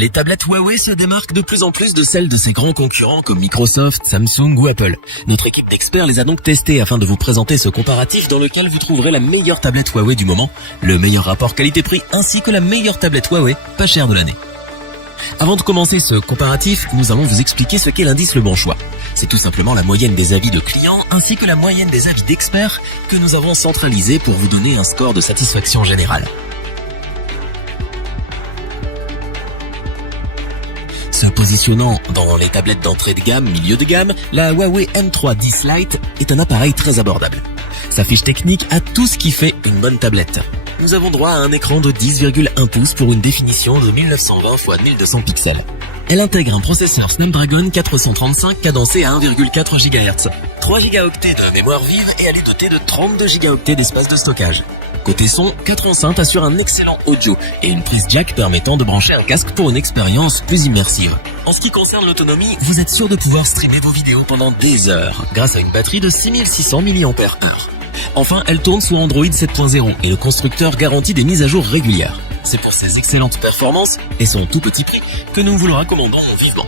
Les tablettes Huawei se démarquent de plus en plus de celles de ses grands concurrents comme Microsoft, Samsung ou Apple. Notre équipe d'experts les a donc testées afin de vous présenter ce comparatif dans lequel vous trouverez la meilleure tablette Huawei du moment, le meilleur rapport qualité-prix ainsi que la meilleure tablette Huawei pas chère de l'année. Avant de commencer ce comparatif, nous allons vous expliquer ce qu'est l'indice Le Bon Choix. C'est tout simplement la moyenne des avis de clients ainsi que la moyenne des avis d'experts que nous avons centralisé pour vous donner un score de satisfaction générale. Se positionnant dans les tablettes d'entrée de gamme, milieu de gamme, la Huawei M3 10 Lite est un appareil très abordable. Sa fiche technique a tout ce qui fait une bonne tablette. Nous avons droit à un écran de 10,1 pouces pour une définition de 1920 x 1200 pixels. Elle intègre un processeur Snapdragon 435 cadencé à 1,4 GHz, 3 Go de mémoire vive et elle est dotée de 32 Go d'espace de stockage. Côté son, 4 enceintes assurent un excellent audio et une prise jack permettant de brancher un casque pour une expérience plus immersive. En ce qui concerne l'autonomie, vous êtes sûr de pouvoir streamer vos vidéos pendant des heures grâce à une batterie de 6600 mAh. Enfin, elle tourne sous Android 7.0 et le constructeur garantit des mises à jour régulières. C'est pour ses excellentes performances et son tout petit prix que nous vous le recommandons vivement.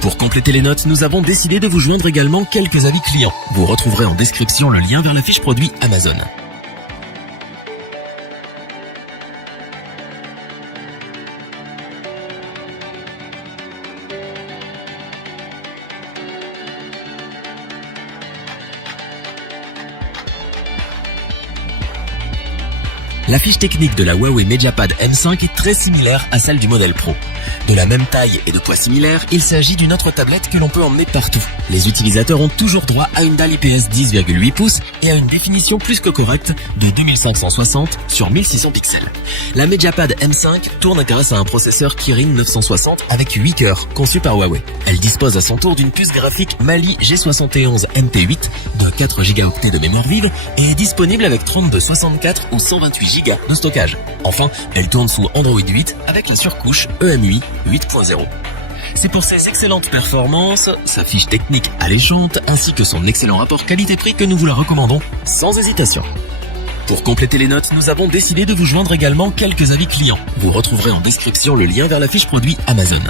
Pour compléter les notes, nous avons décidé de vous joindre également quelques avis clients. Vous retrouverez en description le lien vers la fiche produit Amazon. La fiche technique de la Huawei MediaPad M5 est très similaire à celle du modèle Pro. De la même taille et de poids similaires, il s'agit d'une autre tablette que l'on peut emmener partout. Les utilisateurs ont toujours droit à une dalle IPS 10,8 pouces et à une définition plus que correcte de 2560 sur 1600 pixels. La MediaPad M5 tourne grâce à un processeur Kirin 960 avec 8 cœurs conçu par Huawei. Elle dispose à son tour d'une puce graphique Mali G71 MP8 de 4 Go de mémoire vive et est disponible avec 32, 64 ou 128 Go de stockage. Enfin, elle tourne sous Android 8 avec la surcouche EMUI 8.0. C'est pour ses excellentes performances, sa fiche technique alléchante ainsi que son excellent rapport qualité-prix que nous vous la recommandons sans hésitation. Pour compléter les notes, nous avons décidé de vous joindre également quelques avis clients. Vous retrouverez en description le lien vers la fiche produit Amazon.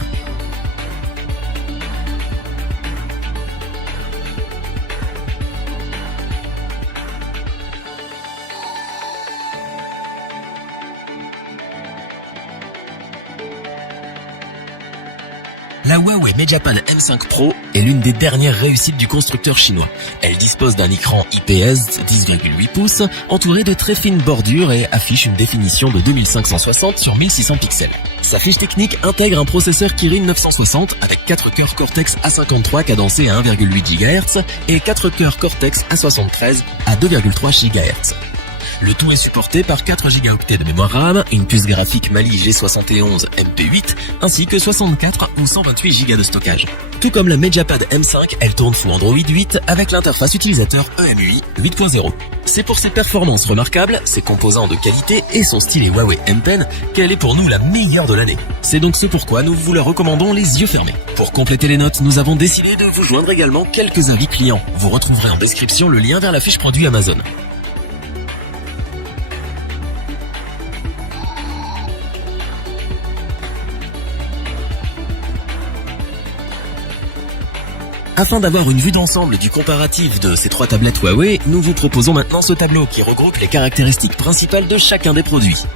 La Huawei MediaPad M5 Pro est l'une des dernières réussites du constructeur chinois. Elle dispose d'un écran IPS 10,8 pouces entouré de très fines bordures et affiche une définition de 2560 sur 1600 pixels. Sa fiche technique intègre un processeur Kirin 960 avec 4 cœurs Cortex A53 cadencés à 1,8 GHz et 4 cœurs Cortex A73 à 2,3 GHz. Le tout est supporté par 4 Go de mémoire RAM, une puce graphique Mali G71 MP8, ainsi que 64 ou 128 Go de stockage. Tout comme la MediaPad M5, elle tourne sous Android 8 avec l'interface utilisateur EMUI 8.0. C'est pour ses performances remarquables, ses composants de qualité et son stylet Huawei M Pen qu'elle est pour nous la meilleure de l'année. C'est donc ce pourquoi nous vous la recommandons les yeux fermés. Pour compléter les notes, nous avons décidé de vous joindre également quelques avis clients. Vous retrouverez en description le lien vers la fiche produit Amazon. Afin d'avoir une vue d'ensemble du comparatif de ces trois tablettes Huawei, nous vous proposons maintenant ce tableau qui regroupe les caractéristiques principales de chacun des produits.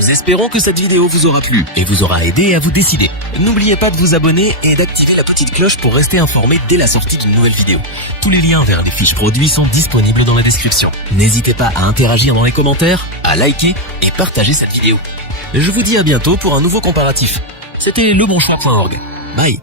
Nous espérons que cette vidéo vous aura plu et vous aura aidé à vous décider. N'oubliez pas de vous abonner et d'activer la petite cloche pour rester informé dès la sortie d'une nouvelle vidéo. Tous les liens vers les fiches produits sont disponibles dans la description. N'hésitez pas à interagir dans les commentaires, à liker et partager cette vidéo. Je vous dis à bientôt pour un nouveau comparatif. C'était lebonchoix.org. Bye.